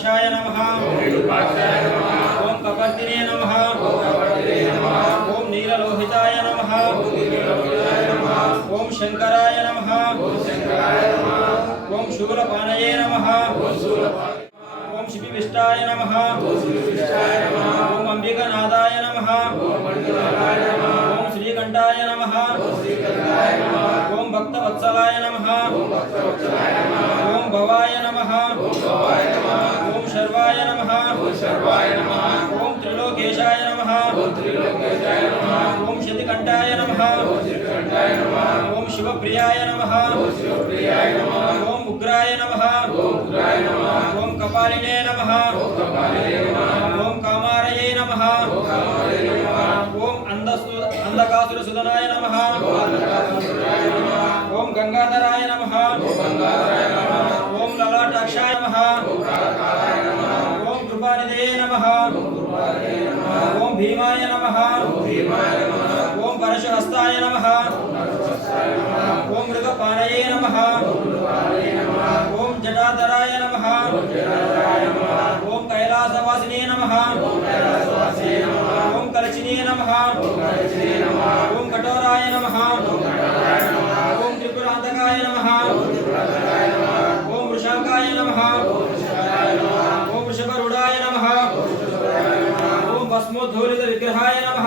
విరూపాక్షాయ నమ. ఓం కపర్దినే నమ. ఓం నీలలోహితాయ నమ. ఓం శంకరాయ నమ. ఓం శూలపానయే నమ. ఓం శిపివిష్టాయ నమ. ఓం అంబికనాథాయ నమ. ఓం శ్రీకంఠాయ నమ. ఓం భక్తవత్సలాయ నమ. ఓం శతికంఠాయ నమ. ఓం శివప్రియాయ నమ. ఓం ఉగ్రాయ నమ. ఓం కపాలినే నమ. ఓం కామారయే నమ. ఓం అందసు అందకాసుర సుదనాయ నమ. ఓం గంగాధరాయ నమ ఓం లలాటాక్షాయ నమ ఓం కృపానిధే నమ ఓం భీమాయ నమ. ఓం పరశుహస్తాయ నమ. ఓం మృగపాణయే నమ. ఓం జటాధరాయ నమ. ఓం కైలాసవాసినే నమ. ఓం కలచినే నమ. ఓం కఠోరాయ నమ ఓం త్రిపురాంతకాయ నమ ఓం వృషాకాయ నమ ఓం వృషభరుడాయ నమ ఓం భస్మోద్ధూలిత విగ్రహాయ నమ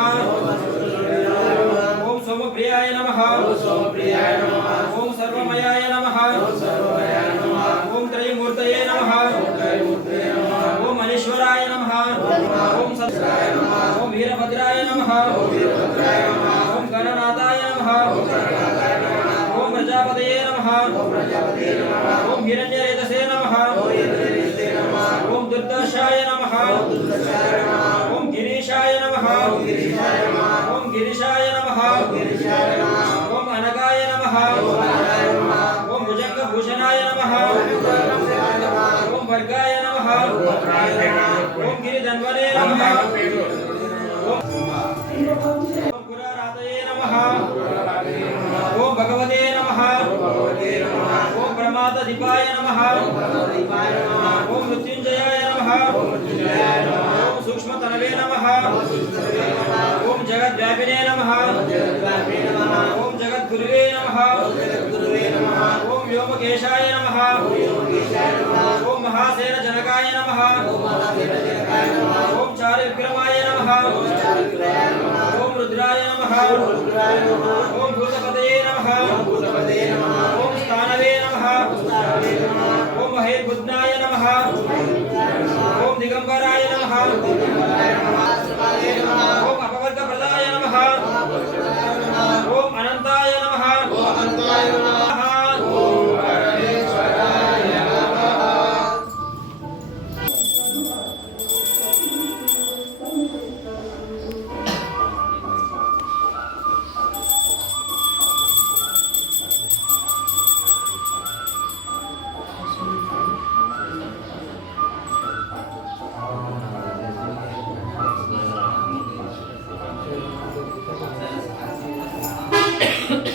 ఓం సోమప్రియాయ నమ ఓం సర్వమయాయ నమ ఓం త్రయమూర్తయే నమ ఓం మనీశ్వరాయ నమ ఓం సత్యాయ ఓం వీరభద్రాయ నమ ఓం గణనాథాయ నమ ఓం ప్రజాపతయే నమ ఓం హిరణ్యరేతసే నమ ఓం దుర్దర్శాయ నమ ఓం ఓం గిరిధన్వనే నమ ఓం పురారాతయే నమ నమ ఓం మృత్యుంజయాయ నమ ఓం సూక్ష్మతనవే నమ ఓం జగద్వ్యాపినే నమ. ఓం జగద్గురువే నమ. ఓం వ్యోమకేశాయ నమ. ఓం మహాసేన జనకాయ నమ. ఓం చారు విక్రమాయ నమ. ఓం రుద్రాయ నమ. ఓం భూతపతయే నమ. ఓం స్థానవే నమ. ఓం మహేర్బుద్నాయ నమ ఓం దిగంబరాయ నమ. ఓం